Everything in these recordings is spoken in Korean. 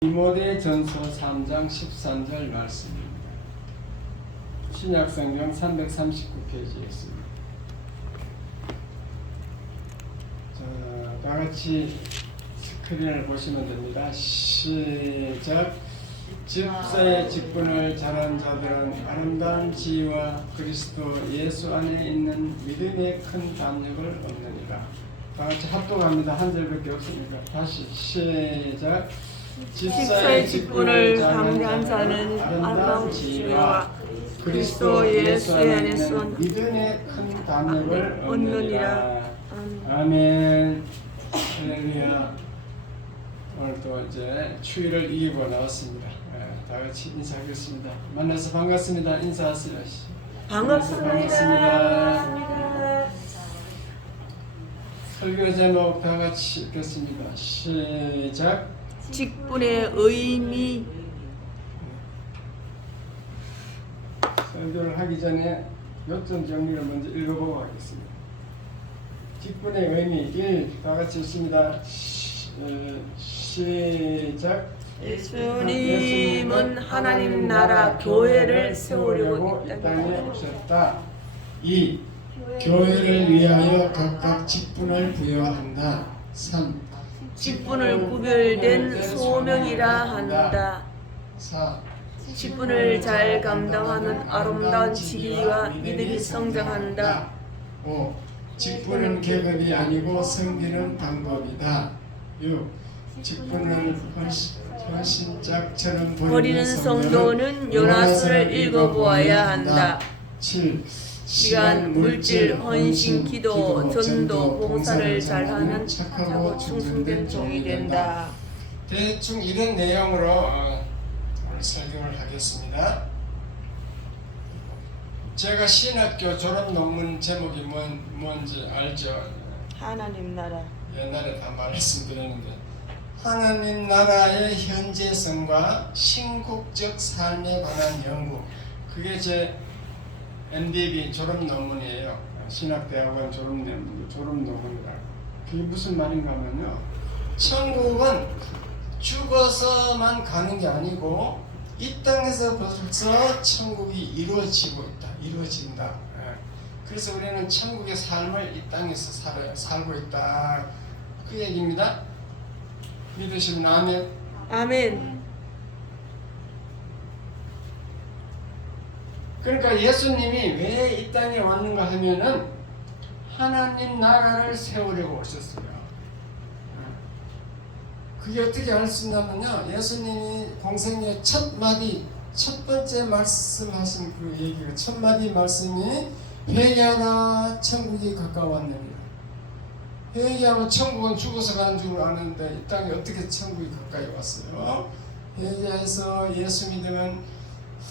디모데전서 3장 13절 말씀입니다. 신약성경 339페이지에 있습니다. 자, 다같이 스크린을 보시면 됩니다. 시작. 집사의 직분을 잘한 자들은 아름다운 지혜와 그리스도 예수 안에 있는 믿음의 큰 담력을 얻느니라. 다같이 합동합니다. 한 절밖에 없으니까 다시 시작. 집사의 직분을 감당한 자는 아름다운 지혜와 그리스도 예수 안에서 믿음의 큰 담력을 얻느니라. 아멘. 할렐루야. 오늘 또 이제 추위를 이기고 나왔습니다. 다 같이 인사하겠습니다. 만나서 반갑습니다. 인사하세요. 반갑습니다. 설교 제목 다 같이 읽겠습니다. 시작. 직분의 의미. 설교를 하기 전에 요점 정리를 먼저 읽어보고 하겠습니다. 직분의 의미 1. 다 같이 읽습니다. 시작. 예수님은 하나님 나라 교회를 세우려고 이 땅에 오셨다. 2. 교회를 위하여 각각 직분을 부여한다. 3. 직분을 구별된 소명이라 한다. 4. 직분을 잘 감당하는 아름다운 지혜와 믿음이 성장한다. 5. 직분은 계급이 아니고 섬기는 방법이다. 6. 직분을 헌신짝처럼 버리는 성도는 요나스를 읽어보아야 한다. 7. 시간, 물질, 헌신, 기도, 전도, 봉사를 잘하는 착하고 충성된 종이 된다. 대충 이런 내용으로 오늘 설교를 하겠습니다. 제가 신학교 졸업 논문 제목이 뭔지 알죠? 하나님 나라. 옛날에 다 말씀드렸는데 하나님 나라의 현재성과 신국적 삶에 관한 연구, 그게 제 MDB 졸업 논문이에요. 신학대학원 졸업 논문이라. 그게 무슨 말인가 하면요, 천국은 죽어서만 가는 게 아니고 이 땅에서 벌써 천국이 이루어진다. 그래서 우리는 천국의 삶을 이 땅에서 살고 있다, 그 얘기입니다. 믿으시면 아멘. 아멘. 그러니까 예수님이 왜 이 땅에 왔는가 하면은 하나님 나라를 세우려고 오셨어요. 그게 어떻게 알 수 있냐면요, 예수님이 공생의 첫 번째 말씀하신 그 얘기가, 첫 마디 말씀이 회개하라 천국이 가까웠느니라. 회개하면 천국은 죽어서 가는 줄 아는데 이 땅에 어떻게 천국이 가까이 왔어요? 회개해서 예수 믿으면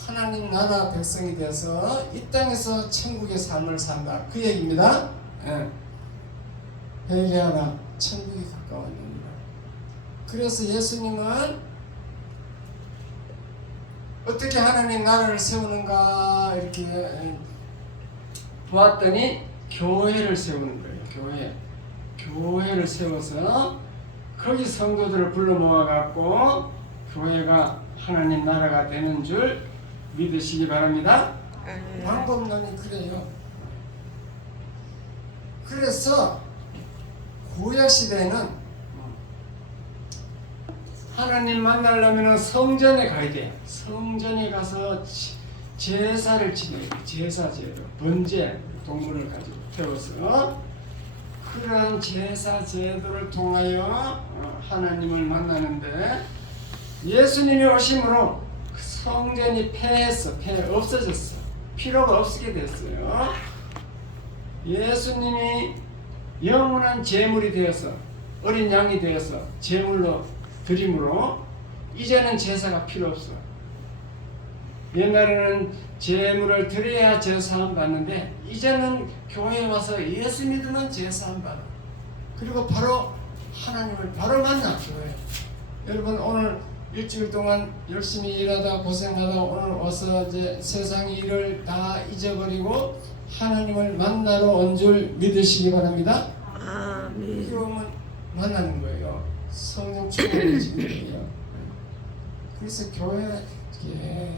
하나님 나라 백성이 돼서 이 땅에서 천국의 삶을 산다, 그 얘기입니다. 회개하라 천국이 가까웠느니라. 그래서 예수님은 어떻게 하나님 나라를 세우는가 이렇게 보았더니 교회를 세우는 거예요. 교회를 세워서 거기 성도들을 불러 모아갖고 교회가 하나님 나라가 되는 줄 믿으시기 바랍니다. 방법론이 그래요. 그래서 구약시대에는 하나님 만나려면 성전에 가야 돼요. 성전에 가서 제사를 지내요. 제사제로 번제, 동물을 가지고 태워서 그런 제사 제도를 통하여 하나님을 만나는데, 예수님이 오심으로 그 성전이 없어졌어. 필요가 없게 됐어요. 예수님이 영원한 제물이 되어서, 어린 양이 되어서 제물로 드림으로 이제는 제사가 필요 없어. 옛날에는 제물을 드려야 제사함 받는데 이제는 교회에 와서 예수 믿으면 제사함 받아. 그리고 바로 하나님을 바로 만나. 교회. 여러분, 오늘 일주일 동안 열심히 일하다 고생하다 오늘 와서 이제 세상 일을 다 잊어버리고 하나님을 만나러 온 줄 믿으시기 바랍니다. 아멘. 그러면 만나는 거예요. 성령 충만해지는 거예요. 그래서 교회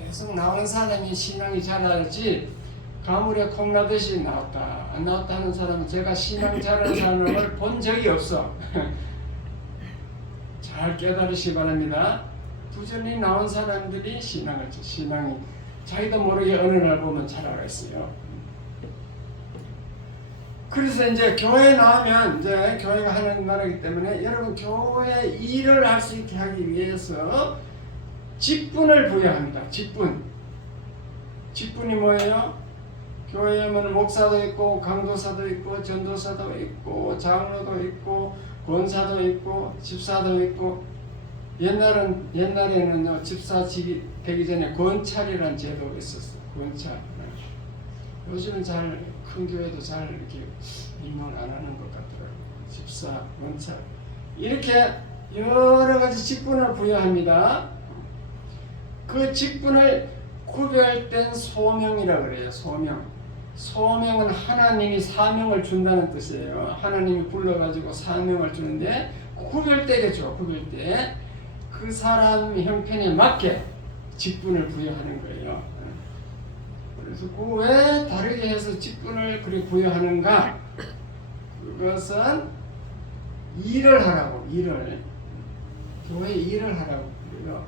계속 나오는 사람이 신앙이 잘하지 가물에 콩나듯이 나왔다 안 나왔다 하는 사람은 제가 신앙 잘하는 사람을 본 적이 없어. 잘 깨달으시기 바랍니다. 부전히 나온 사람들이 신앙이 자기도 모르게 어느 날 보면 잘 알았어요. 그래서 이제 교회에 나오면 이제 교회가 하는 나라이기 때문에 여러분 교회 일을 할 수 있게 하기 위해서 직분을 부여합니다. 직분이 뭐예요? 교회에 보면 목사도 있고 강도사도 있고 전도사도 있고 장로도 있고 권사도 있고 집사도 있고 옛날에는 집사직이 되기 전에 권찰이라는 제도가 있었어요. 권찰. 요즘은 큰 교회도 잘 이렇게 임명 안 하는 것 같더라고요. 집사, 권찰 이렇게 여러 가지 직분을 부여합니다. 그 직분을 구별된 소명이라고 그래요. 소명은 하나님이 사명을 준다는 뜻이에요. 하나님이 불러가지고 사명을 주는데 구별되게 줘. 구별돼. 그 사람 형편에 맞게 직분을 부여하는 거예요. 그래서 그 왜 다르게 해서 직분을 그렇게 부여하는가? 그것은 일을 하라고. 교회 일을 하라고 그래요.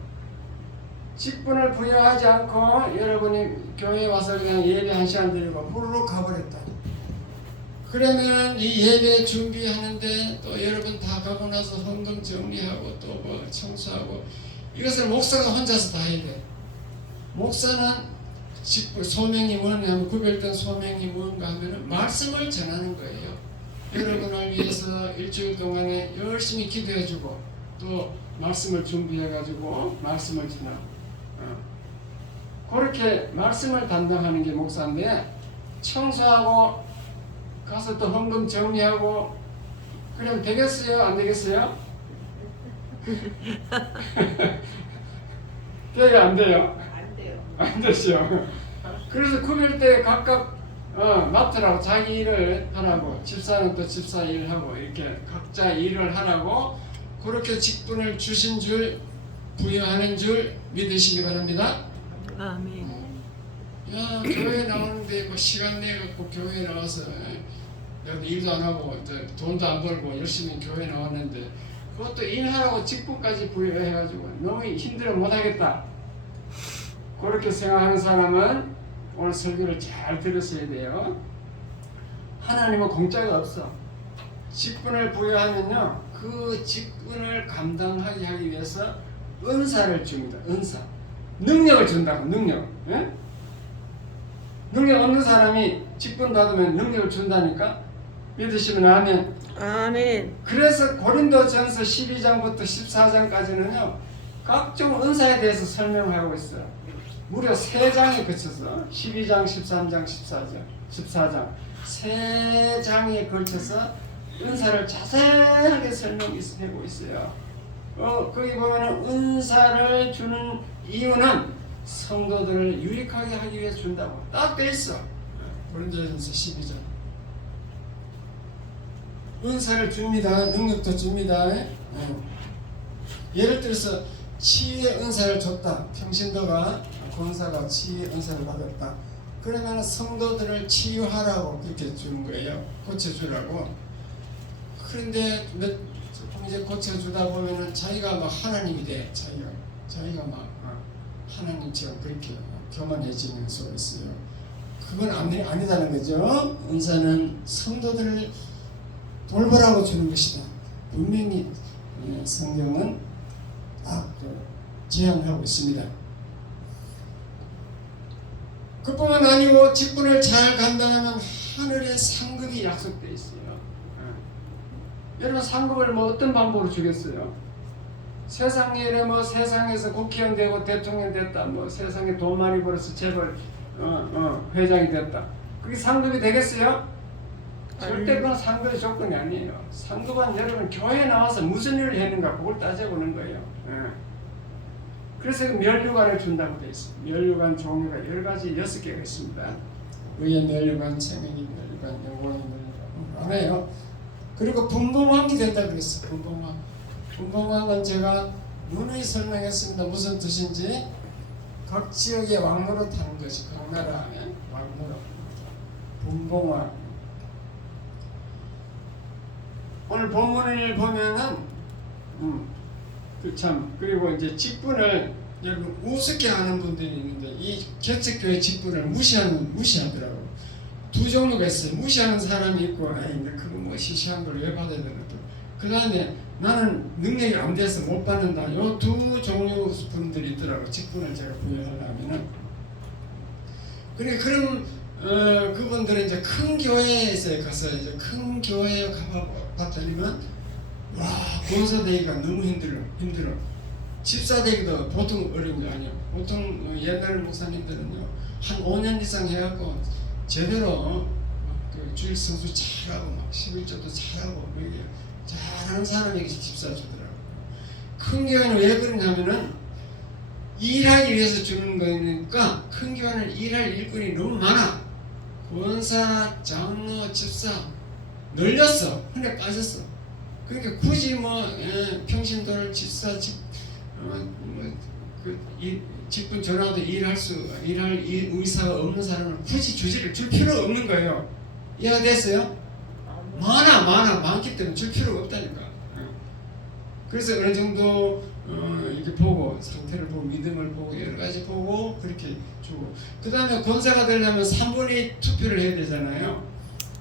직분을 부여하지 않고 여러분이 교회에 와서 그냥 예배 한 시간 드리고 후루룩 가버렸다. 그러면 이 예배 준비하는데 또 여러분 다 가고 나서 헌금 정리하고 또 뭐 청소하고 이것을 목사가 혼자서 다 해야 돼. 목사는 소명이 뭐냐면 구별된 소명이 뭔가 하면은 말씀을 전하는 거예요. 여러분을 위해서 일주일 동안에 열심히 기도해주고 또 말씀을 준비해가지고 말씀을 전하고 그렇게 말씀을 담당하는 게 목사인데 청소하고 가서 또 헌금 정리하고 그러면 되겠어요? 안 되겠어요? 돼요? 안 돼요? 안 돼요. 안 되죠. 그래서 구별때 각각 맡으라고 자기 일을 하라고 집사는 또 집사 일을 하고 이렇게 각자 일을 하라고 그렇게 직분을 주신 줄 부여하는 줄 믿으시기 바랍니다. 아멘. 야 교회 나오는데 뭐 시간 내갖고 교회 나와서 여기 일도 안 하고 이제 돈도 안 벌고 열심히 교회 나왔는데 그것도 일하라고 직분까지 부여해가지고 너무 힘들어 못하겠다. 그렇게 생각하는 사람은 오늘 설교를 잘 들으셔야 돼요. 하나님은 공짜가 없어. 직분을 부여하면요 그 직분을 감당하게 하기 위해서 은사를 줍니다. 은사. 능력을 준다고. 능력. 예? 능력 없는 사람이 직분 받으면 능력을 준다니까. 믿으시면 아멘. 아멘. 그래서 고린도전서 12장부터 14장까지는요 각종 은사에 대해서 설명하고 있어요. 무려 3장에 그쳐서 12장, 13장, 14장 3장에 걸쳐서 은사를 자세하게 설명하고 있어요. 거기 보면 은사를 주는 이유는 성도들을 유익하게 하기 위해 준다고 딱 돼 있어. 고린도전서 12장. 은사를 줍니다. 능력도 줍니다. 예를 들어서 치유의 은사를 줬다. 평신도가 권사가 치유의 은사를 받았다. 그러면 성도들을 치유하라고 그렇게 주는 거예요. 고쳐주라고. 그런데 조금 이제 고쳐주다 보면은 자기가 막 하나님이 돼. 자기가 막 하나님처럼 그렇게 교만해지는 수가 있어요. 그건 아니다는 거죠. 은사는 성도들을 돌보라고 주는 것이다. 분명히 성경은 딱 제안하고 있습니다. 그뿐만 아니고 직분을 잘 감당하면 하늘의 상급이 약속되어 있어요. 여러분 상급을 뭐 어떤 방법으로 주겠어요? 세상에 뭐 세상에서 국회의원 되고 대통령 됐다, 뭐 세상에 돈 많이 벌어서 재벌 회장이 됐다. 그게 상급이 되겠어요? 절대 그건 상급의 조건이 아니에요. 상급은 여러분 교회에 나와서 무슨 일을 했는가 그걸 따져보는 거예요. 그래서 그 면류관을 준다고 되어 있어요. 면류관 종류가 여러 가지 6개가 있습니다. 의의 면류관, 체면이 면류관, 영광의 면류관 알아요. 그리고 분봉왕이 된다 그랬어요. 분봉왕은 제가 누누이 설명했습니다. 무슨 뜻인지. 각 지역의 왕노릇 하는 것이 각나라 하면 왕노릇, 분봉왕. 오늘 본문을 보면은 그리고 이제 직분을 여러분 우습게 하는 분들이 있는데 이 개척교회 직분을 무시하더라고. 두 종류가 있어요. 무시하는 사람이 있고, 아이 그거 뭐 시시한 걸 왜 받아야 되나 또. 그 다음에 나는 능력이 안 돼서 못 받는다. 요 두 종류 분들이 있더라고. 직분을 제가 부여하려면은. 그러니까 그런 그분들은 이제 큰 교회에서 가서 이제 큰 교회에 가봤더니만 와 권사되기가 너무 힘들어. 집사되기도 보통 어려운 게 아니에요. 보통 옛날 목사님들은요 한 5년 이상 해갖고 제대로 그 주일 선수 잘하고 막 11조도 잘하고 그게 잘하는 사람에게 집사 주더라고요. 큰 교회는 왜 그러냐면은 일하기 위해서 주는 거니까 큰 교회는 일할 일꾼이 너무 많아. 권사, 장로, 집사 늘렸어. 흔해 빠졌어. 그러니까 굳이 뭐 평신도를 집사 직분 전화도 일할 의사가 없는 사람은 굳이 주지를 줄 필요가 없는 거예요. 이해가 됐어요? 많기 때문에 줄 필요가 없다니까. 그래서 어느 정도 이렇게 보고 상태를 보고 믿음을 보고 여러 가지 보고 그렇게 주고 그 다음에 권사가 되려면 3분의 투표를 해야 되잖아요.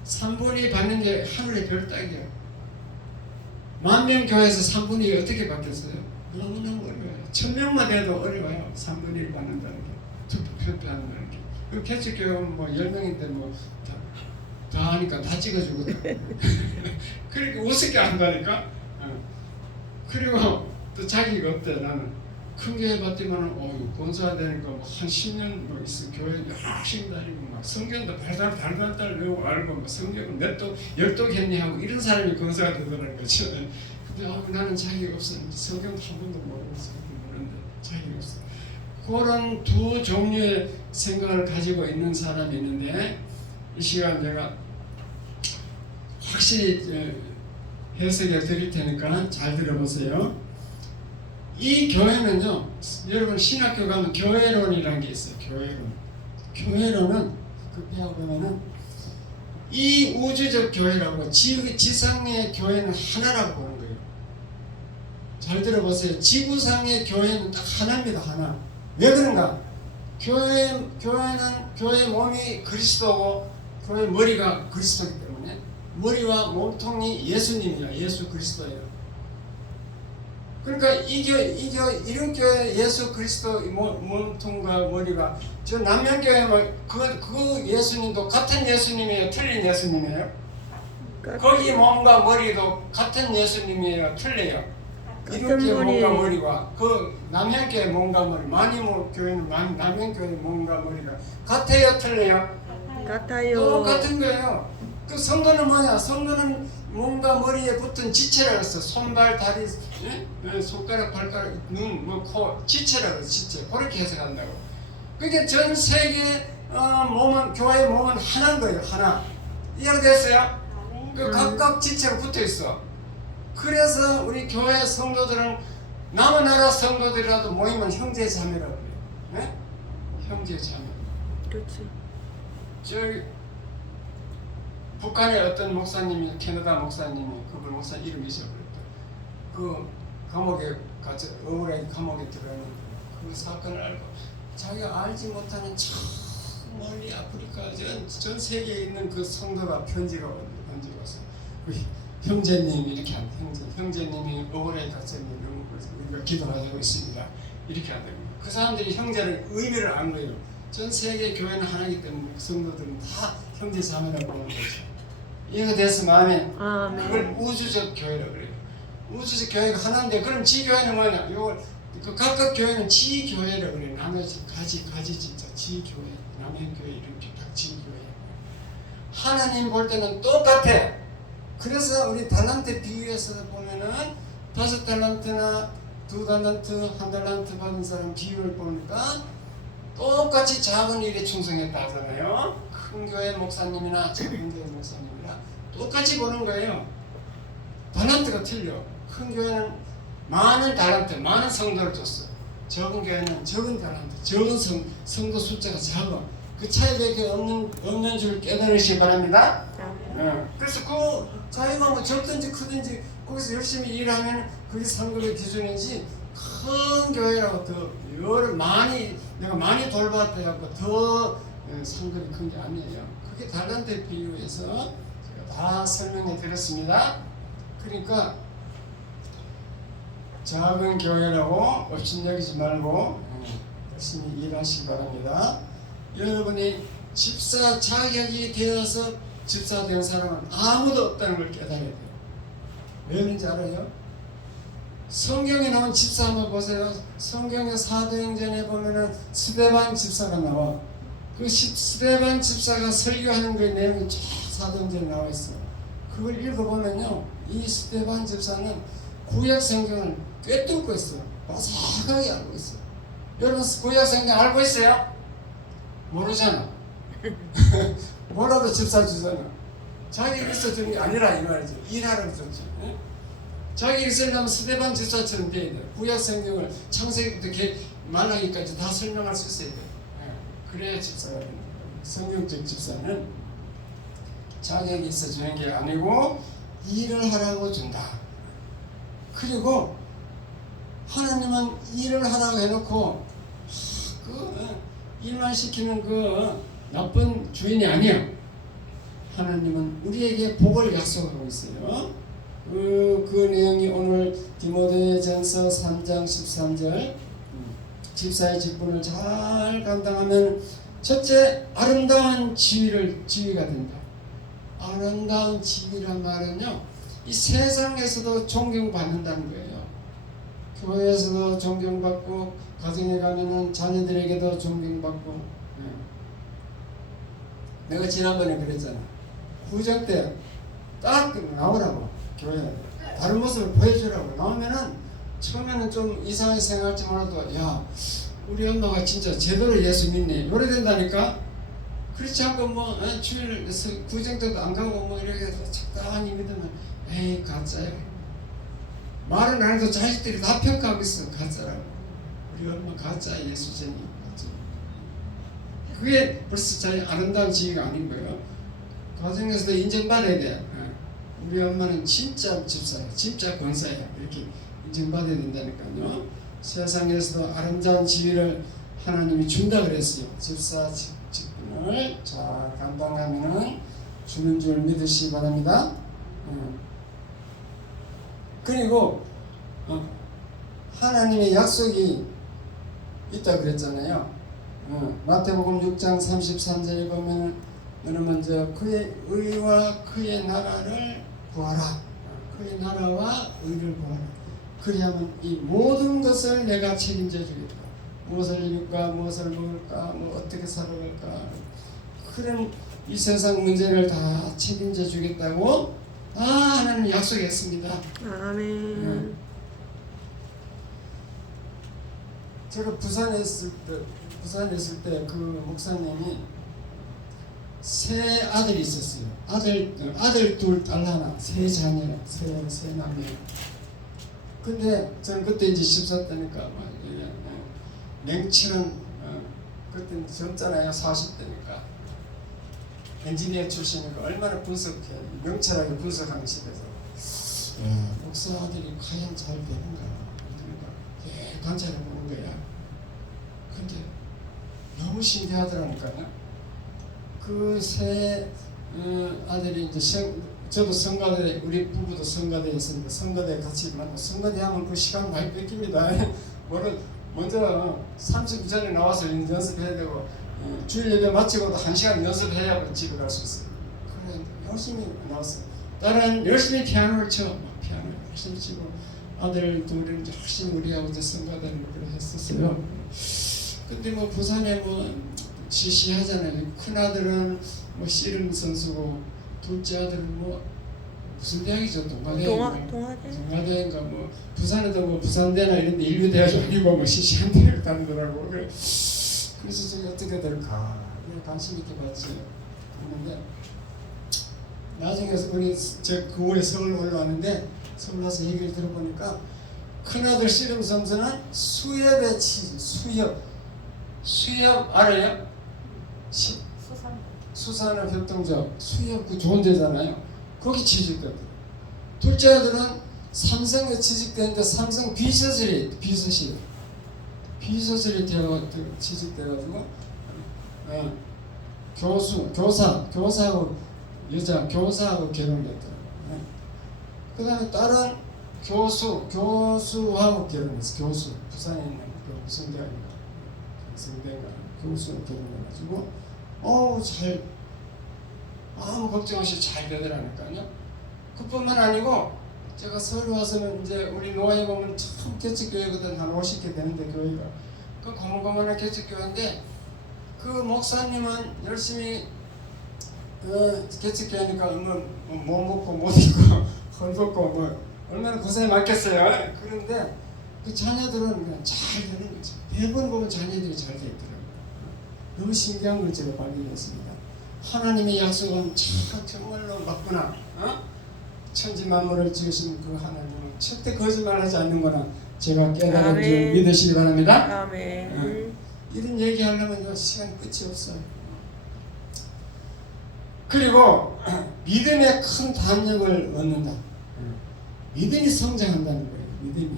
3분의 받는 게 하늘의 별 따기야. 10,000명 교회에서 3분의 어떻게 받겠어요? 너무너무 어려워요. 1,000명만 돼도 어려워요. 3분의 1 받는다는 게 투표한다는 게. 그 개척교회는 뭐 10명인데 뭐 다 하니까 다 찍어주거든. 그렇게 우습게 한다니까. 그리고 또 자기가 어때? 나는 큰 교회 받더만 권사가 되니까 뭐 한 10년 뭐 있어 교회 열심히 다니고 막 성경도 달달 외우고 알고 뭐 성경은 몇도 열독했니 하고 이런 사람이 권사가 되더라는 거죠. 근데 나는 자기가 없어. 성경도 한 번도 모르는데 자기가 없어. 그런 두 종류의 생각을 가지고 있는 사람이 있는데 이 시간 제가 확실히 해석해 드릴 테니까 잘 들어보세요. 이 교회는요, 여러분 신학교 가면 교회론이라는 게 있어요. 교회론은 급해하고 보면은 이 우주적 교회라고 지상의 교회는 하나라고 보는 거예요. 잘 들어보세요. 지구상의 교회는 딱 하나입니다. 하나. 왜 그런가? 교회 몸이 그리스도고 교회 머리가 그리스도이기 때문에 머리와 몸통이 예수님이야. 예수 그리스도예요. 그러니까 이런 교회 예수 그리스도 몸통과 머리가 저 남양교회 그 예수님도 같은 예수님이에요? 틀린 예수님이에요? 거기 몸과 머리도 같은 예수님이에요? 틀려요? 이런 교회 몸과 머리와 그 남양교회 몸과 머리 교회는 남양교회 몸과 머리가 같아요? 틀려요? 같아요. 똑같은 거예요. 그 성도는 뭐냐? 성도는 몸과 머리에 붙은 지체라고 했어. 손발, 다리, 손가락, 발가락, 눈, 코, 지체라고 했어. 지체. 그렇게 해석한다고. 그러니까 전 세계 교회의 몸은 하나인 거예요. 하나. 이해됐어요? 그 각각 지체가 붙어 있어. 그래서 우리 교회 성도들은 남은 나라 성도들이라도 모이면 형제 자매라고 그래요. 네? 형제 자매. 그렇지. 저기 북한의 어떤 목사님이 캐나다 목사님이 그분 목사 이름이 잊어버렸다. 그 감옥에 같이 억울하게 감옥에 들어있는 그 사건을 알고 자기가 알지 못하는 저 멀리 아프리카 전 세계에 있는 그 성도가 편지가 왔어. 그 형제님이 이렇게 한다. 형제님이 억울하게 갇혔는데 우리가 기도하고 있습니다. 이렇게 한다. 그 사람들이 형제를 의미를 안 거예요. 전 세계 교회는 하나이기 때문에 성도들은 다 형제 자매라고 보는 거죠. 이해가 됐으면 아멘. 그걸 우주적 교회라고 그래요. 우주적 교회가 하나인데 그럼 지교회는 뭐냐? 그 각각 교회는 지교회라고 그래요. 나머지 가지 진짜 지교회, 남행교회 이렇게 다 지교회. 하나님 볼 때는 똑같아. 그래서 우리 달란트 비유에서 보면은 5달란트나 2달란트, 1달란트 받은 사람 비유를 보니까 똑같이 작은 일에 충성했다 하잖아요. 큰 교회 목사님이나 작은 교회 목사님이나 똑같이 보는 거예요. 달란트가 틀려. 큰 교회는 많은 달란트, 많은 성도를 줬어. 적은 교회는 적은 달란트, 적은 성도 숫자가 작아. 그 차이밖에 없는 줄 깨달으시기 바랍니다. 그래서 자기가 뭐 적든지 크든지 거기서 열심히 일하면 그게 상급의 기준이지, 큰 교회라고 더 내가 많이 돌봤다 해갖고 더 상급이 큰 게 아니에요. 그게 달란트에 비유해서 제가 다 설명해 드렸습니다. 그러니까 작은 교회라고 업신여기지 말고 열심히 일하시기 바랍니다. 여러분이 집사 자격이 되어서 집사 된 사람은 아무도 없다는 걸 깨달아야 돼요. 왜 그런지 알아요? 성경에 나온 집사 한번 보세요. 성경의 사도행전에 보면은 스데반 집사가 나와. 그 스데반 집사가 설교하는 그 내용이 쫙 사도행전에 나와 있어요. 그걸 읽어보면요, 이 스데반 집사는 구약 성경을 꿰뚫고 있어요. 바삭하게 알고 있어요. 여러분 구약 성경 알고 있어요? 모르잖아. 뭐라도 집사 주잖아. 자기 일서 주는 게 아니라 이 말이죠. 일하라고 줬죠. 자기 일서려면 스데반 집사처럼 돼야 돼요. 구약 성경을 창세기부터 말라기까지 다 설명할 수 있어야 돼요. 그래야 집사가 됩니다. 성경적 집사는 자격이 있어 주는 게 아니고 일을 하라고 준다. 그리고 하나님은 일을 하라고 해놓고 일만 시키는 그 나쁜 주인이 아니야. 하나님은 우리에게 복을 약속하고 있어요. 그 내용이 오늘 디모데전서 3장 13절. 집사의 직분을 잘 감당하면 첫째, 아름다운 지위가 된다. 아름다운 지위란 말은요, 이 세상에서도 존경받는다는 거예요. 교회에서도 존경받고, 가정에 가면은 자녀들에게도 존경받고. 내가 지난번에 그랬잖아. 구정 때 딱 나오라고, 교회 다른 모습을 보여주라고. 나오면은 처음에는 좀 이상하게 생각할지 몰라도, 야, 우리 엄마가 진짜 제대로 예수 믿네, 이래 된다니까. 그렇지 않고 뭐 주일 구정 때도 안 가고 뭐 이렇게 해서 적당히 믿으면 에이 가짜야. 말은 안 해도 자식들이 다 평가하고 있어. 가짜라고. 우리 엄마 가짜 예수쟁이. 그게 벌써 자기 아름다운 지위가 아닌 거예요. 가정에서도 인정받아야 돼. 우리 엄마는 진짜 집사야, 진짜 권사야, 이렇게 인정받아야 된다니까요. 세상에서도 아름다운 지위를 하나님이 준다 그랬어요. 집사 직분을 잘 감당하면 주는 줄 믿으시기 바랍니다. 그리고 하나님의 약속이 있다 그랬잖아요. 마태복음 6장 33절에 보면 너는 먼저 그의 의와 그의 나라를 구하라. 그의 나라와 의를 구하라. 그리하면 이 모든 것을 내가 책임져 주겠다. 무엇을 입을까, 무엇을 먹을까, 뭐 어떻게 살아갈까, 그런 이 세상 문제를 다 책임져 주겠다고 하나님 약속했습니다. 아멘. 제가 부산에 있을 때 그 목사님이 세 아들이 있었어요. 아들 둘, 딸 하나, 세 자녀, 세 남매. 근데 저는 그때 이제 14대니까 막 냉철한, 그때 젊잖아요. 40대니까 엔지니어 출신이니까 얼마나 명철하게 분석하는 집에서 목사 아들이 과연 잘 되는가, 관찰해 보는 거야. 근데 너무 신기하더라니까요. 그 세 아들이 이제 저도 성가대, 우리 부부도 성가대에 있으니까 성가대에 같이 만나. 성가대 하면 그 시간 많이 뺏깁니다. 먼저 30분 전에 나와서 연습해야 되고, 주일 예배 마치고도 1시간 연습해야 집에 갈 수 있어요. 그래 열심히 나왔어요. 딸은 열심히 피아노를 쳐. 피아노 열심히 치고, 아들 둘은 열심히 우리하고 이제 성가대를 했었어요. 근데 뭐 부산에 뭐 지시하잖아요. 큰 아들은 뭐 씨름 선수고, 둘째 아들은 뭐 무슨 대학이죠? 동아대인가 뭐 부산에도 뭐 부산대나 이런 데 인류대학이 아니고 뭐 시시한 대학을 다니더라고. 그래서 저기 어떻게 될까 관심 있게 봤지. 그런데 나중에 우리 저 9월에 서울 올라왔는데, 서울 와서 얘기를 들어보니까 큰아들 씨름 선수는 수협에 수협 알아요? 수산업 협동조합 수협 그 좋은 데잖아요. 거기 취직됐거든. 둘째 아들은 삼성에 취직됐는데 삼성 비서실에 취직돼가지고 교사하고 교사하고 결혼했더라고요. 그 다음에 딸은 교수하고 결혼했어. 교수 부산에 있는 그 무슨 대학인가 성대인가 교수하고 결혼해가지고 잘 아무 걱정 없이 잘 되더라니까요. 그뿐만 아니고 제가 서울 와서는 이제 우리 노아에 보면 참 개척교회거든. 한 50개 되는데 교회가 그 고만고만한 개척교회인데 그 목사님은 열심히 개척교회니까 못 먹고 못 입고 헐벗고 뭐 얼마나 고생이 많겠어요. 그런데 그 자녀들은 그냥 잘 되는 거죠. 대부분 보면 자녀들이 잘 돼 있더라고요. 너무 신기한 걸 제가 발견했습니다. 하나님의 약속은 참 정말로 맞구나. 천지 만물을 지으신 그 하나님은 절대 거짓말하지 않는구나. 제가 깨달은 줄 믿으시기 바랍니다. 아멘. 이런 얘기하려면 시간 끝이 없어요. 그리고 믿음의 큰 담력을 얻는다. 믿음이 성장한다는 거예요. 믿음이.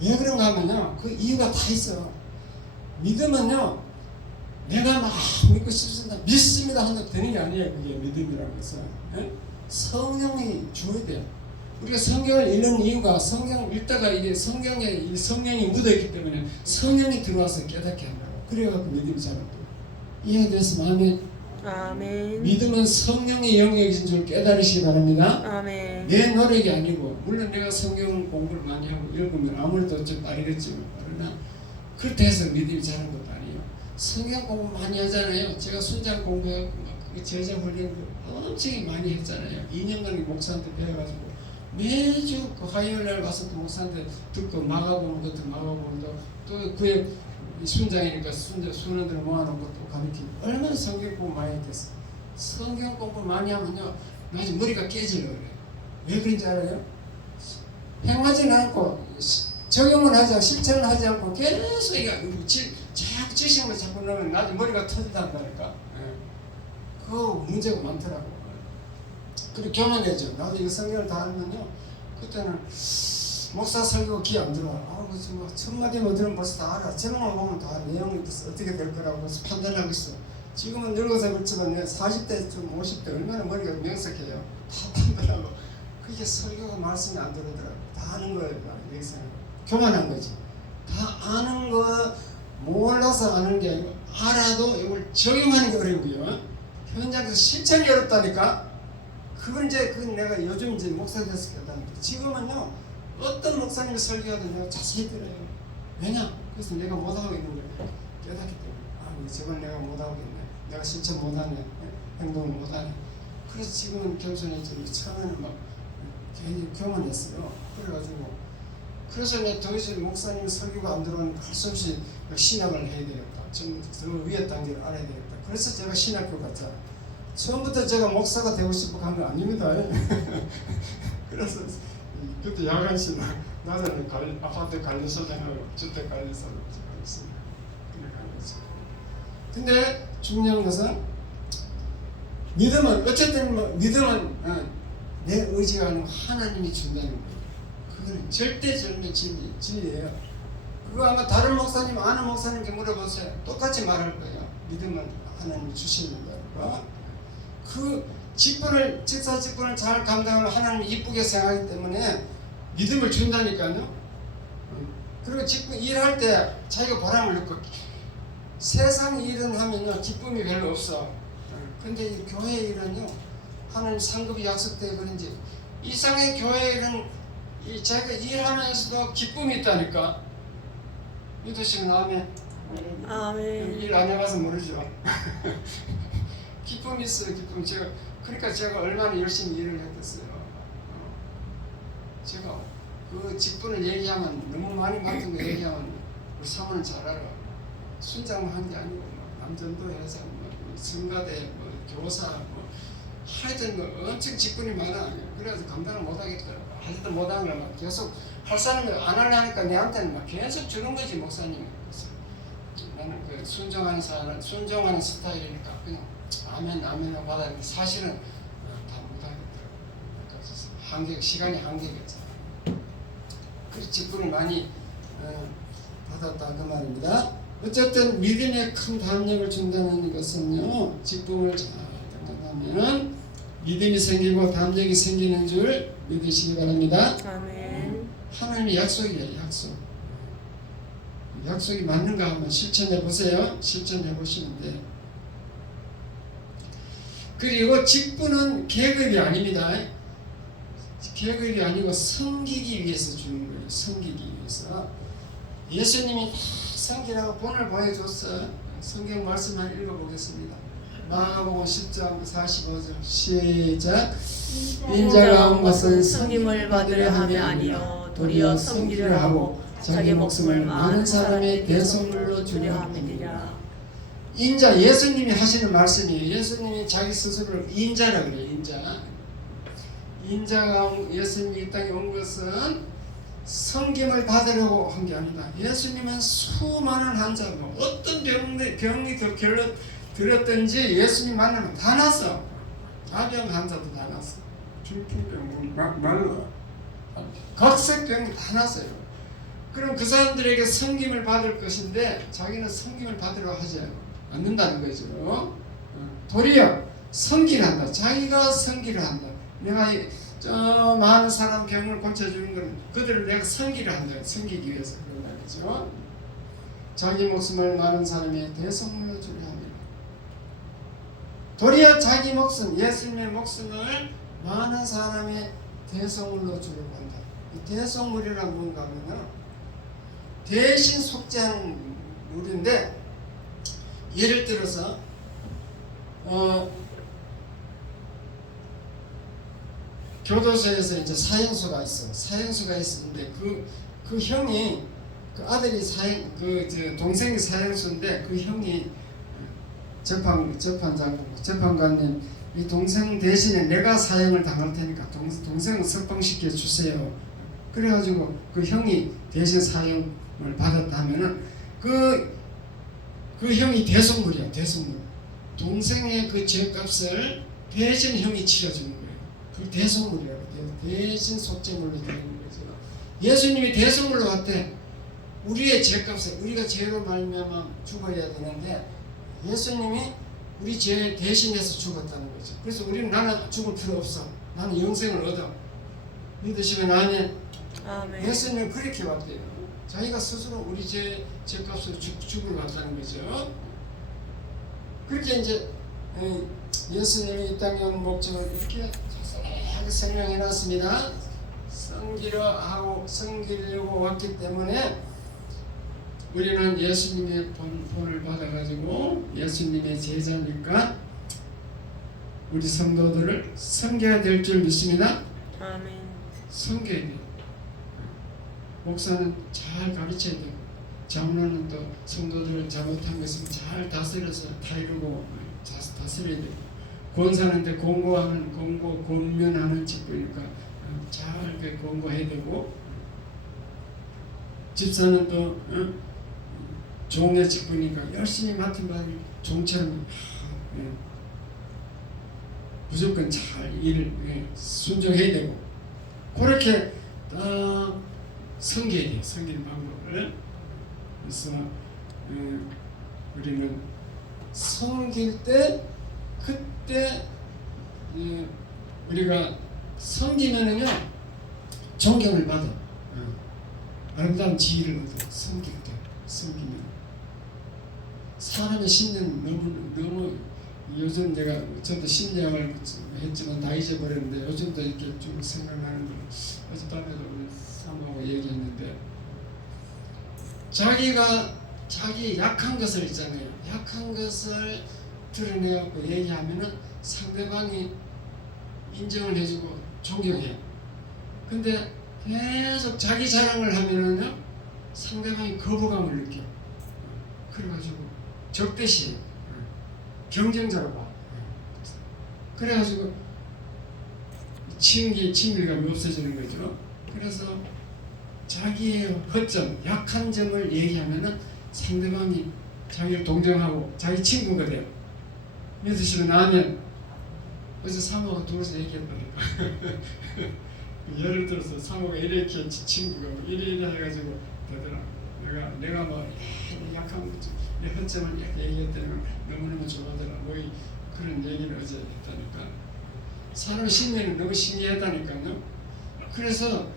왜 그런가 하면요. 그 이유가 다 있어. 믿음은요. 내가 막 믿고 싶습니다. 믿습니다. 한다고 되는 게 아니에요. 그게 믿음이라고 해서. 성령이 줘야 돼요. 우리가 성경을 읽는 이유가 성경을 읽다가 이게 성령이 묻어있기 때문에 성령이 들어와서 깨닫게 한다고. 그래갖고 믿음이 자라고. 이해됐으면 아멘. 아멘. 믿음은 성령의 영역인 줄 깨달으시기 바랍니다. 아멘. 내 노력이 아니고 물론 내가 성경 공부를 많이 하고 읽으면 아무래도 좀 빠르겠지만 그러나 그렇다 해서 믿음이 자란 것도 아니에요. 성경 공부 많이 하잖아요. 제가 순장 공부하고 막 제자 훈련도 엄청 많이 했잖아요. 2년간 목사한테 배워가지고 매주 그 화요일날 와서 또 목사한테 듣고 막아보는 것도 또 그의 순장이니까 순원들을 모아놓은 것도 가르치고 얼마나 성경 공부 많이 했겠어. 성경 공부 많이 하면요 나중에 머리가 깨지려 그래요. 왜 그런지 알아요? 행하지는 않고 적용을 하지 않고 실천을 하지 않고 계속 자꾸 지식을 자꾸 넣으면 나중에 머리가 터진다니까. 그 문제가 많더라고. 그리고 교만해져. 나도 이거 성경을 다 알면요 그때는 목사 설교 귀 안 들어와. 뭐 첫 마디 못 들으면 벌써 다 알아. 제목만 보면 다 내용이 어떻게 될 거라고 판단하고 있어. 지금은 늙어서 그렇지만 40대 좀 50대 얼마나 머리가 명석해요. 다 판단하고. 그게 설교가 말씀이 안 들어오더라고. 다 아는 거예요. 여기서는 교만한 거지. 다 아는 거 몰라서 아는 게 아니고 알아도 이걸 적용하는 게 어려고요. 현장에서 실천이 어렵다니까. 그건 내가 요즘 이제 목사 돼서 깨닫는데 지금은요 어떤 목사님이 설교하든 내가 자세히 들어요. 왜냐? 그래서 내가 못하고 있는 걸 깨닫기 때문에 저건 내가 못하고 있네. 내가 실천 못하네. 행동을 못하네. 그래서 지금은 겸손해지고 처음에는 막 괜히 교만했어요. 그래서 내가 더 이상 목사님 설교가 안 들어오면 할 수 없이 신학을 해야 되겠다. 저 위에 단계를 알아야 되겠다. 그래서 제가 신학교 갔잖아. 처음부터 제가 목사가 되고 싶어 한 거 아닙니다. 그래서 그때 야간 신학 나는 아파트 관리소장하고 주택관리소로 있습니다. 근데 중요한 것은 믿음은 어쨌든 믿음은 내 의지가 아니고 하나님이 준다는 거예요. 그거는 절대적인 진리예요. 그거 아마 다른 목사님 아는 목사님께 물어보세요. 똑같이 말할 거예요. 믿음은 하나님이 주시는 거예요. 그 직사 직분을 잘 감당하면 하나님이 이쁘게 생각하기 때문에 믿음을 준다니까요. 그리고 일할 때 자기가 보람을 느끼고 세상 일은 하면요 기쁨이 별로 없어. 근데 이 교회 일은요 하나님 상급이 약속되어 그런지 이상의 교회 일은 자기가 일하면서도 기쁨이 있다니까. 믿으시면 아멘. 아멘. 일 안 해봐서 모르죠. 기쁨이 있어요. 기쁨. 그러니까 제가 얼마나 열심히 일을 했겠어요. 제가 그 직분을 얘기하면 너무 많이 맡은 거 얘기하면 우리 사모는 잘 알아. 순장만 한 게 아니고 남전도 해서 성가대 교사 하여튼 엄청 직분이 많아. 그래서 감당을 못 하겠더라고. 하지도 못한 걸 막 계속 할 사람이 안 하려니까 내한테는 막 계속 주는 거지 목사님이. 그래서 나는 그 순종하는 사람, 순종하는 스타일이니까 그냥 아멘 아멘을 받았는데 사실은 다 못하겠더라고요. 그래서 시간이 한계겠잖아. 그래서 직분을 많이 받았다 그 말입니다. 어쨌든 믿음에 큰 담력을 준다는 것은요, 직분을 잘 당하면 믿음이 생기고 담력이 생기는 줄 믿으시기 바랍니다. 아멘. 하나님의 약속이에요, 약속. 약속이 맞는가 한번 실천해 보세요. 실천해 보시면 돼요. 그리고 직분은 계급이 아닙니다. 계급이 아니고 섬기기 위해서 주는 거예요. 섬기기 위해서. 예수님이 다 섬기라고 본을 보여줬어. 성경 말씀 한번 읽어보겠습니다. 마가복음 10장 45절 시작. 인자가 온 것은 섬김을 받으려 함이 아니요 도리어 섬기려 하고 자기 목숨을 많은 사람의 대속물로 주려 함이니라. 인자, 예수님이 하시는 말씀이에요. 예수님이 자기 스스로를 인자라 그래요. 인자가 예수님이 이 땅에 온 것은 섬김을 받으려고 한 게 아니다. 예수님은 수많은 환자, 어떤 병이 들었든지 예수님 만나면 다 났어. 다병 환자도 다 났어. 중풍병, 말라, 각색병 다 났어요. 그럼 그 사람들에게 섬김을 받을 것인데 자기는 섬김을 받으려 하지 않는다는 거죠. 도리어 섬기를 한다. 자기가 섬기를 한다. 내가 저 많은 사람 병을 고쳐주는 건 그들을 내가 섬기를 한다. 섬기기 위해서 그런 말이죠. 자기 목숨을 많은 사람의 대속물로 주려 합니다. 도리어 자기 목숨, 예수님의 목숨을 많은 사람의 대속물로 주려고 한다. 이 대속물이란 뭔가 하면요, 대신 속죄한 물인데, 예를 들어서 교도소에서 이제 사형수가 있어. 사형수가 있었는데 그 형이, 그 아들이 동생이 사형수인데 그 형이 재판관님, 이 동생 대신에 내가 사형을 당할 테니까 동생을 석방시켜 주세요. 그래가지고 그 형이 대신 사형을 받았다면은 그 형이 대속물이야, 대속물. 동생의 그 죄값을 대신 형이 치러주는 거예요. 그 대속물이라고 해요. 대신 속죄물로 되는 거죠. 예수님이 대속물로 왔대. 우리의 죄값을, 우리가 죄로 말미암아 죽어야 되는데 예수님이 우리 죄 대신해서 죽었다는 거죠. 그래서 우리는 나는 죽을 필요 없어. 나는 영생을 얻어. 믿으시면 아멘. 아멘. 예수님은 그렇게 왔대요. 자기가 스스로 우리 죄값을 죽으러 왔다는 거죠. 그렇게 이제 예수님이 이 땅에 온 목적을 이렇게 자세하게 설명해 놨습니다. 섬기려고 왔기 때문에 우리는 예수님의 본을 받아가지고 예수님의 제자니까 우리 성도들을 섬겨야 될 줄 믿습니다. 아멘. 섬겨야 돼요. 목사는 잘 가르쳐야 되고, 장로는 또 성도들을 잘못한 것을 잘 다스려서 다이루고 다스려야 되고, 권사는데 권면하는 직분이니까 잘 권고해야 되고, 집사는 또 종의 직분이니까 열심히 맡은 바를 종처럼 무조건 잘 일을 순종해야 되고, 그렇게 섬겨야 돼요. 섬기는 방법을. 그래서 우리는 섬길 때, 그때 우리가 섬기면은요 존경을 받아. 아름다운 지위를 얻어. 섬길 때, 섬기면 사람의 심리는 너무 요즘 저도 심리학을 했지만 다 잊어버렸는데 요즘도 이렇게 좀 생각나는 거. 어젯밤에도 우리 사모하고 얘기했는데, 자기 약한 것을 있잖아요. 약한 것을 드러내고 얘기하면은 상대방이 인정을 해주고 존경해요. 근데 계속 자기 자랑을 하면은요 상대방이 거부감을 느껴. 그래가지고 적대시해요. 경쟁자로 봐. 그래가지고 친밀감이 없어지는 거죠. 그래서 자기의 허점, 약한 점을 얘기하면은 상대방이 자기를 동정하고 자기 친구가 돼요. 믿으시면 나면 어제 사모가 둘이서 얘기했다니까. 예를 들어서 사모가 이렇게 친구가 이래 해가지고 되더라. 내가 뭐 약한 내 허점을 이렇게 얘기했더니 너무너무 좋아하더라. 뭐 그런 얘기를 어제 했다니까. 사람 심리는 너무 신기하다니까요. 그래서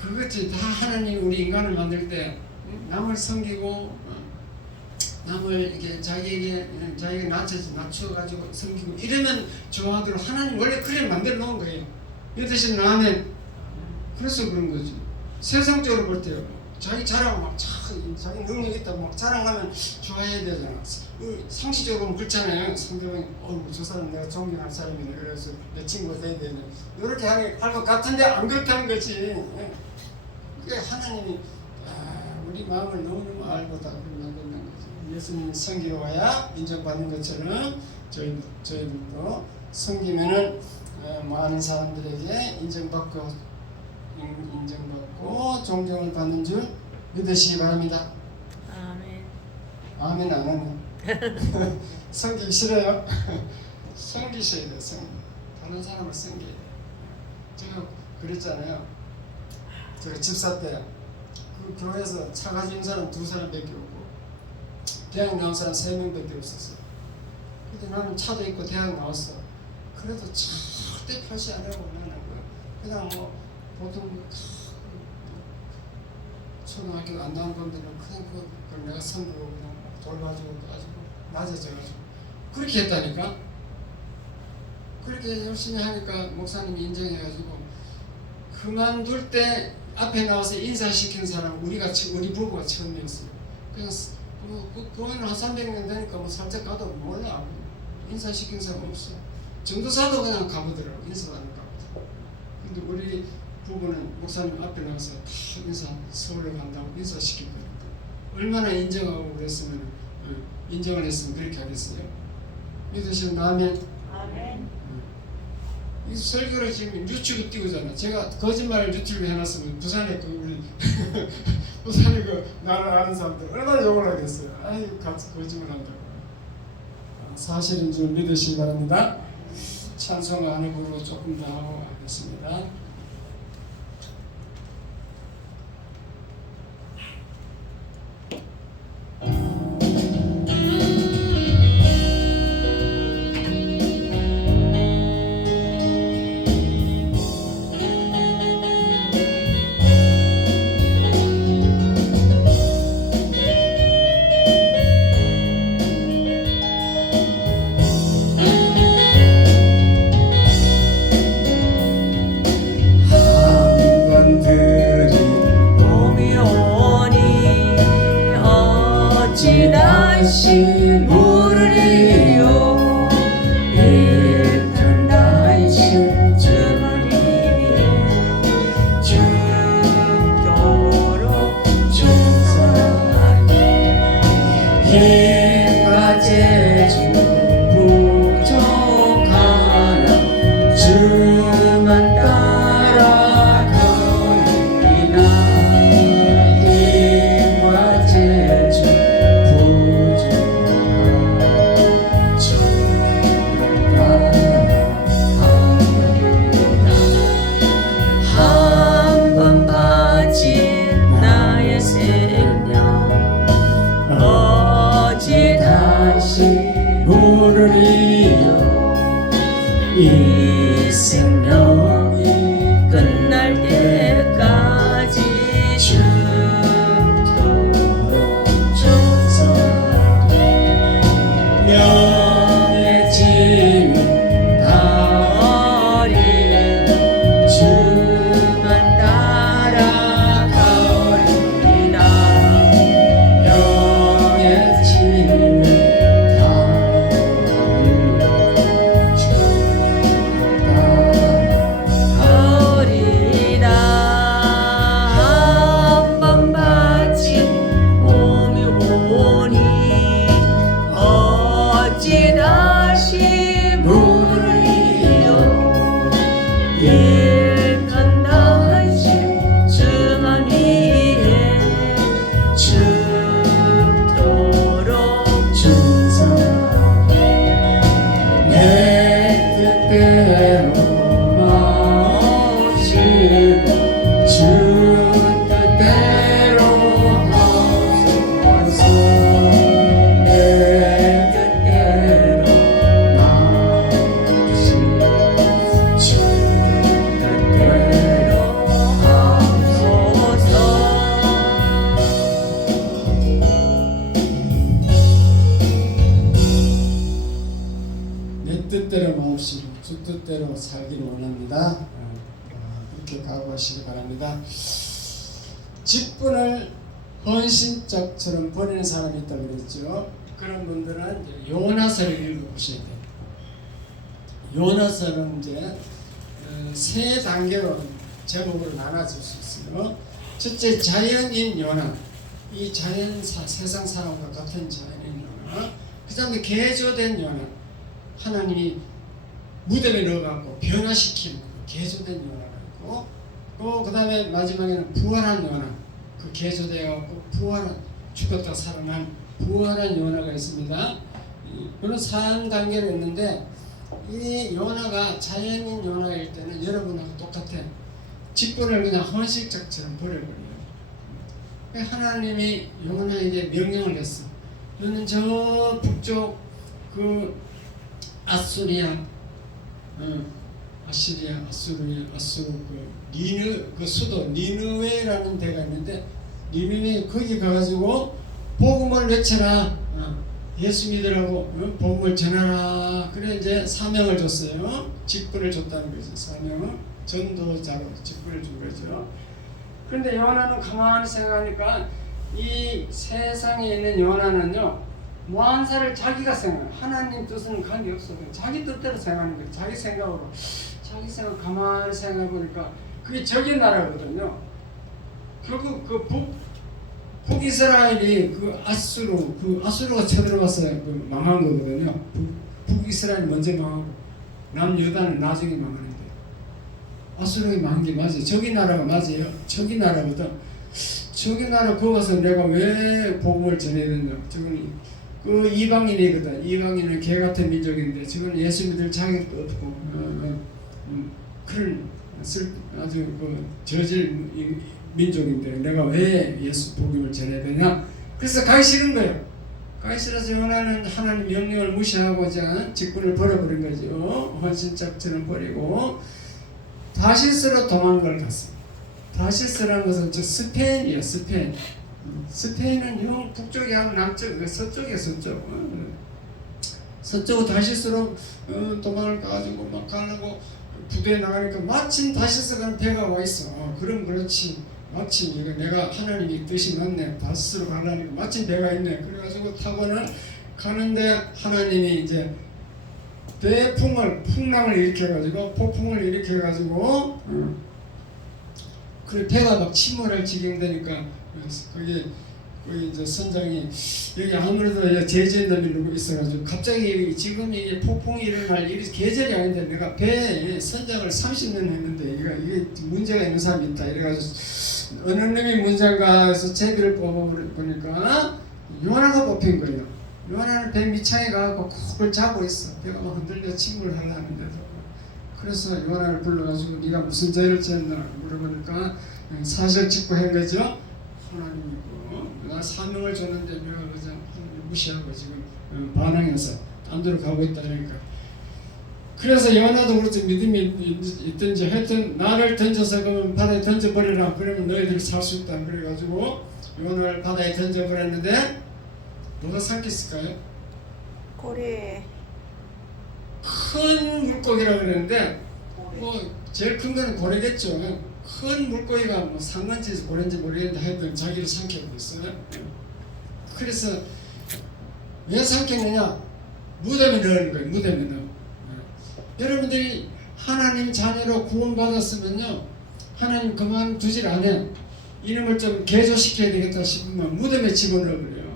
그것이 다 하나님 우리 인간을 만들 때 남을 섬기고 남을 이렇게 자기에게 낮춰가지고 섬기고 이러면 좋아하도록 하나님 원래 그래 만들어 놓은 거예요. 믿으시는 아멘. 그래서 그런 거지. 세상적으로 볼 때요. 자기 자랑 막 자기 능력 있다고 막 자랑하면 좋아해야 되잖아. 상식적으로 보면 그렇잖아요. 상대방이 저 사람 내가 존경하는 사람이네. 그래서 내 친구가 돼야 되네. 이렇게 할 것 같은데 안 그렇게 하는 거지. 그게 하나님이 우리 마음을 너무너무 알고 다 만드는 거지. 예수님이 섬기러와야 인정받는 것처럼 저희들도 섬기면은 많은 사람들에게 인정받고 존경을 받는 줄 믿으시기 바랍니다. 아멘. 아멘 안 하네. 섬기기 싫어요? 섬기셔야 돼요. 다른 사람을 섬겨야 돼요. 제가 그랬잖아요. 제가 집사 때 그 교회에서 차 가진 사람 2사람밖에 없고 대학 나온 사람 3명밖에 없었어요. 근데 나는 차도 있고 대학 나왔어. 그래도 절대 표시 안 하고 나는 거야. 그냥 뭐 보통 초등학교 안 나온 분들은 그냥 그걸 내가 선두고 그냥 돌봐주고 가지고 낮아져가지고 그렇게 했다니까. 그렇게 열심히 하니까 목사님이 인정해가지고 그만둘 때 앞에 나와서 인사시킨 사람 우리 부부가 처음이었어요. 그래서 그거는 한 300년 되니까 뭐 살짝 가도 몰라. 인사시킨 사람 없어. 전도사도 그냥 가보더라고. 인사도 안 가보더라고. 근데 우리 부부는 목사님 앞에 나가서 다 서울로 간다고 인사시키고 얼마나 인정하고 그랬으면 인정을 했으면 그렇게 하겠어요. 믿으시면 아멘. 아멘. 이 설교를 지금 유튜브 띄우잖아. 제가 거짓말을 유튜브에 해놨으면 부산에 우리 부산에 나를 아는 사람들 얼마나 욕을 하겠어요. 아유 같이 거짓말 한다고. 사실인 줄 믿으시기 바랍니다. 찬송 안에 부르고 조금 더 하고 하겠습니다. 이 생명이 끝날 때까지 죽도록 조사해 명의 짐 다 버리고 주만 따라가리라 명의 짐 다 뜻대로 살기를 원합니다. 그렇게 각오하시기 바랍니다. 직분을 헌신짝처럼 버리는 사람이 있다고 그랬죠. 그런 분들은 이제 요나서를 읽어보셔야 돼요. 요나서는 이제 세 단계로 제목으로 나눠질 수 있어요. 첫째, 자연인 요나. 이 자연사, 세상 사람과 같은 자연인 요나. 그 다음에 개조된 요나. 하나님이 무덤에 넣어갖고 변화시킨 개조된 요나가 있고, 또 그 다음에 마지막에는 부활한 요나. 그 개조되어갖고 부활한, 죽었다 살아난 부활한 요나가 있습니다. 그런 3단계로 있는데, 이 요나가 자연인 요나일 때는 여러분하고 똑같아. 직분을 그냥 헌식짝처럼 버려버려요. 하나님이 요나에게 명령을 했어. 너는 저 북쪽 그 아수리아, 아수르 그 니느 그 수도 니느웨라는 데가 있는데, 니느웨 거기 가가지고 복음을 외쳐라. 예수 믿으라고 복음을 전하라. 그래 이제 사명을 줬어요. 직분을 줬다는 거죠. 사명은 전도자로 직분을 준 거죠. 그런데 요나는 가만히 생각하니까 이 세상에 있는 요나는요, 무한사를 자기가 생각해. 하나님 뜻은 관계없어. 자기 뜻대로 생각하는 거예요. 자기 생각으로. 자기 생각 가만히 생각해 보니까 그게 저기 나라거든요. 결국 그 북이스라엘이 그 아수르가 쳐들어왔어요. 그 망한 거거든요. 북이스라엘이 먼저 망하고 남유다는 나중에 망하는데, 아수르가 망한 게 맞아요. 저기 나라가 맞아요. 저기 나라거든. 저기 나라 거기 가서 내가 왜 복음을 전해야 된다. 저건 그 이방인이거든. 이방인은 개 같은 민족인데 저건 예수 믿을 자격도 없고 그런 아주 그 저질 민족인데 내가 왜 예수 복음을 전해야 되냐. 그래서 가기 싫은 거예요. 가기 싫어서 요나는 하나님 명령을 무시하고자 직분을 버려버린 거죠. 헌신짝처럼 버리고 다시스로 도망을 갔어요. 다시스라는 것은 저 스페인이에요. 스페인은 형 북쪽이 아니고 남쪽, 서쪽이에요. 서쪽 다시스로 도망을 가가지고 막 가려고 부대에 나가니까 마침 다시스 가는 배가 와 있어. 그럼 그렇지. 마침 이거 내가 하나님이 뜻이 났네. 다시스로 가려니까 마침 배가 있네. 그래가지고 타고는 가는데 하나님이 이제 풍랑을 일으켜가지고 폭풍을 일으켜가지고 그래 배가 막 침몰할 지경되니까 거기 이제 선장이 여기 아무래도 제주에 놈이 누구 있어가지고 갑자기 지금 이게 폭풍이 일어날 일이 계절이 아닌데 내가 배에 선장을 30년 했는데 이게 문제가 있는 사람이 있다 이래가지고 어느 놈이 문제인가 해서 제비를 뽑아보니까 요나가 뽑힌 거예요. 요나는 배 밑창에 가고 콕을 자고 있어. 배가 막 흔들려 침몰을 하려는데도. 그래서 요나를 불러가지고 네가 무슨 죄를 지었나 물어보니까 사실 짓고 한 거죠. 하나님이고 나 사명을 줬는데 내가 그냥 무시하고 지금 반항해서 딴 데로 가고 있다니까. 그래서 요나도 그렇지 믿음이 있든지 하여튼 나를 던져서 그러면 바다에 던져버리라. 그러면 너희들이 살 수 있다. 그래가지고 요나를 바다에 던져버렸는데 뭐가 삼켰을까요? 고래. 큰 물고기라 그러는데 뭐 제일 큰 거는 고래겠죠. 큰 물고기가 뭐 상건지 고래인지 모르겠는데 하여튼 자기를 삼켜버렸어요. 있어요. 그래서 왜 삼켰느냐? 무덤에 넣는 거예요. 무덤에 넣어. 여러분들이 하나님 자녀로 구원받았으면요, 하나님 그만두질 않아요. 이놈을 좀 개조시켜야 되겠다 싶으면 무덤에 집어넣어버려요.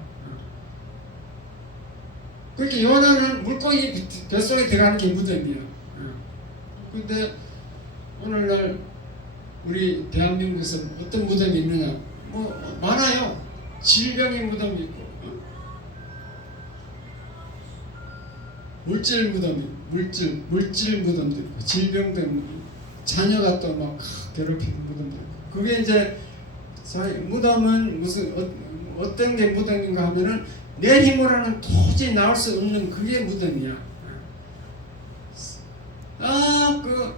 그렇게 요나는 물고기 뱃속에 들어가는 게 무덤이에요. 근데 오늘날 우리 대한민국에서 어떤 무덤이 있느냐? 뭐 많아요. 질병의 무덤이 있고, 물질 무덤도 있고, 질병 때문에 자녀가 또 막 괴롭히는 무덤도 있고. 그게 이제 무덤은 무슨 어떤 게 무덤인가 하면은 내 힘으로는 도저히 나올 수 없는 그게 무덤이야. 그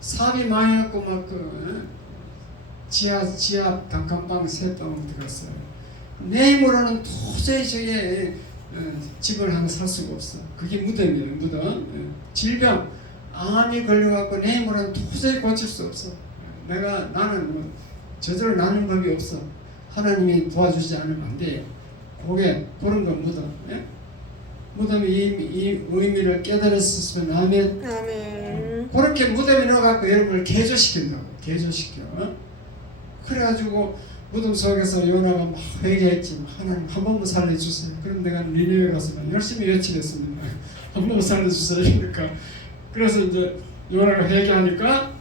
사비 많이 갖고 막 지하 단칸방 세 방 들어갔어요. 내 힘으로는 도저히 저게 집을 하나 살 수가 없어. 그게 무덤이에요. 무덤. 질병. 암이 걸려갖고 내 힘으로는 도저히 고칠 수 없어. 나는 뭐 저절로 나는 법이 없어. 하나님이 도와주지 않으면 안 돼요. 그런 건 무덤. 예? 무덤이 이 의미를 깨달았으면 아멘. 아멘. 그렇게 무덤에 넣어갖고 여러분을 개조시킨다고. 개조시켜. 그래가지고 무덤 속에서 요나가 막 회개했지. 하나님 한 번만 살려주세요. 그럼 내가 니네에 가서 열심히 외치겠습니다. 한 번만 살려주세요. 그러니까 그래서 이제 요나가 회개하니까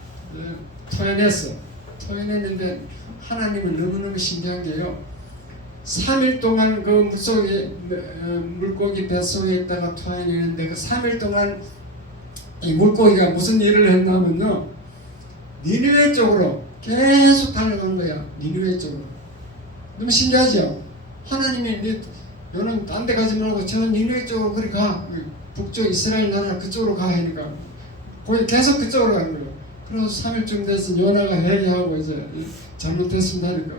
토해냈어. 토해냈는데 하나님은 너무너무 신기한 게요. 3일 동안 그 물속에 물고기 뱃속에 있다가 토해내는데 그 3일 동안 이 물고기가 무슨 일을 했냐면요. 니느웨 쪽으로 계속 달려간 거야. 니느웨 쪽으로. 너무 신기하죠? 하나님이 너는 딴 데 가지 말고 저 니느웨 쪽으로 그리 가. 북쪽 이스라엘 나라 그쪽으로 가 하니까 거기 계속 그쪽으로 가는 거예요. 그래서 3일쯤 돼서 요나가 회개하고 이제 잘못했습니다 하니까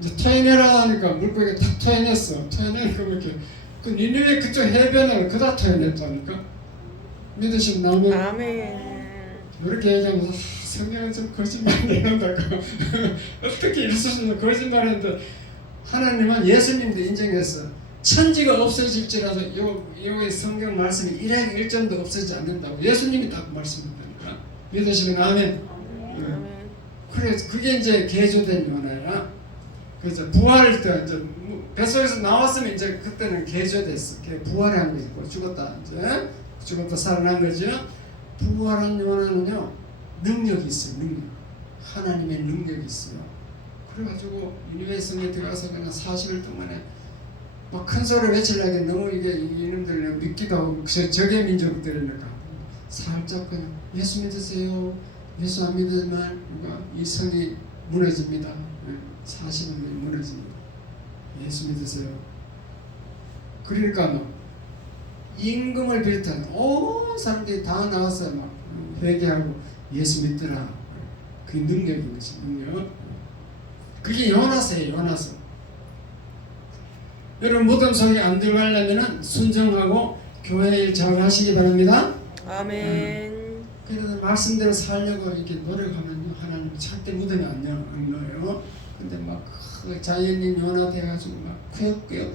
이제 토해내라 하니까 물고기가 탁 토해냈어. 토해내니까 이렇게 그 니느웨 그쪽 해변을 그다 토해냈다니까. 믿으시면 아멘. 아멘. 이렇게 얘기하면서 성경은 좀 거짓말 얘기한다고. 어떻게 이럴 수 있는 거짓말인데 하나님은 예수님도 인정했어. 천지가 없어질지라도 요 성경 말씀이 일하기 1점도 없어지지 않는다고 예수님이 딱 말씀한다니까. 믿으시면 아멘. 그래서 그게 이제 개조된 요나야. 그래서 부활할 때 이제 뱃속에서 나왔으면 이제 그때는 개조됐어. 부활한 거고 죽었다 이제 죽었다 살아난 거죠. 부활한 요나는요 능력이 있어요. 능력. 하나님의 능력이 있어요. 그래가지고 니느웨 성에 들어가서 그냥 40일 동안에 막 큰 소리 외치려게 너무 이게 이놈들 믿기도 하고 적의 민족들이니까 살짝 그냥 예수 믿으세요. 예수 안 믿으면 이 성이 무너집니다. 40일 무너집니다. 예수 믿으세요. 그러니까 막 임금을 비롯한 온 사람들이 다 나왔어요. 막 회개하고 예수 믿더라. 그게 능력인 것이 능력. 그게 요나서예요. 요나서. 여러분 무덤 속에 안 들어가려면 순종하고 교회 일 잘 하시기 바랍니다. 아멘. 그래서 말씀대로 살려고 이렇게 노력하면 하나님 절대 무덤에 안 넣어요. 근데 막 자연인 요나 돼가지고 막 꾸역꾸역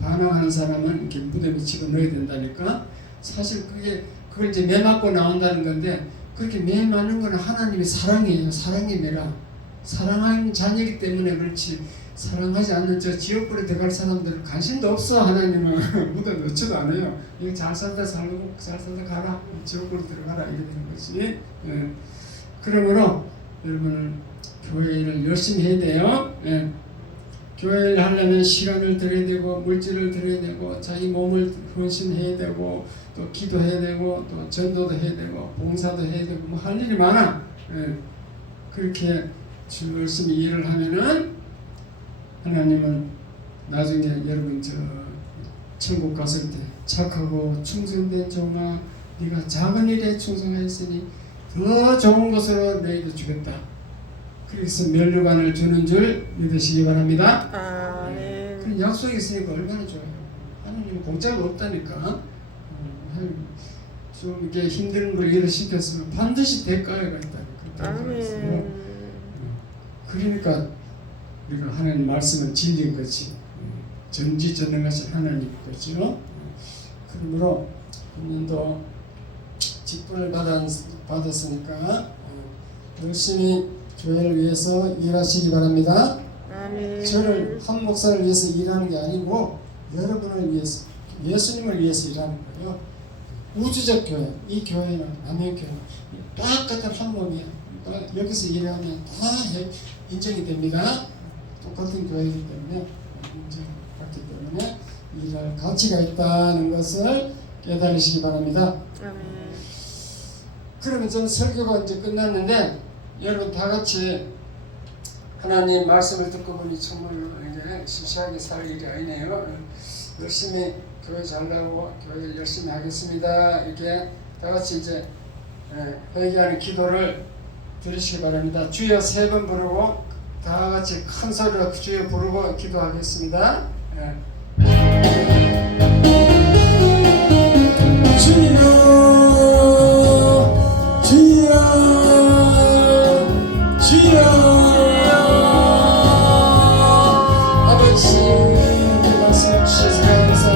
반항하는 사람은 이렇게 무덤에 집어넣어야 된다니까. 사실 그걸 이제 매 맞고 나온다는 건데 그렇게 매 맞는 거는 하나님의 사랑이에요. 사랑의 매라. 사랑하는 자녀이기 때문에 그렇지. 사랑하지 않는 저 지옥불에 들어갈 사람들은 관심도 없어. 하나님은 무덤 넣지도 않아요. 여기 잘 살다 살고 잘 살다 가라. 지옥불에 들어가라. 이렇게 되는 것이. 그러므로 여러분은 교회 일을 열심히 해야 돼요. 교회 일 하려면 시간을 들여야 되고 물질을 들여야 되고 자기 몸을 헌신해야 되고 또 기도해야 되고 또 전도도 해야 되고 봉사도 해야 되고 뭐 할 일이 많아. 그렇게 열심히 일을 하면은 하나님은 나중에 여러분 천국 갔을 때 착하고 충성된 종아 네가 작은 일에 충성했으니 더 좋은 것으로 너희도 주겠다. 그래서 멸류관을 주는 줄 믿으시기 바랍니다. 아멘. 그런 약속이 있으니까 얼마나 좋아요. 하나님은 공짜가 없다니까. 좀 이렇게 힘든 걸 일을 시켰으면 반드시 대가가 있다니까. 아멘. 그러니까 우리가 하나님 말씀은 진리인 거지. 전지전능하신 하나님 거죠. 그러므로 본인도 직분을 받았으니까 열심히 교회를 위해서 일하시기 바랍니다. 아멘. 저를 한 목사를 위해서 일하는 게 아니고 여러분을 위해서, 예수님을 위해서 일하는 거예요. 우주적 교회, 이 교회는 아멘교회 똑같은 한 몸이야. 여기서 일하면 다 인정이 됩니다. 똑같은 교회이기 때문에 인정받기 때문에 일할 가치가 있다는 것을 깨달으시기 바랍니다. 아멘. 그러면 저는 설교가 이제 끝났는데 여러분 다 같이 하나님 말씀을 듣고 보니 정말로 이제 시시하게 살 일이 아니네요. 열심히 교회 잘 나오고 교회 열심히 하겠습니다. 이렇게 다 같이 이제 회개하는 기도를 드리시기 바랍니다. 주여 3번 부르고 다 같이 큰 소리로 주여 부르고 기도하겠습니다. 주여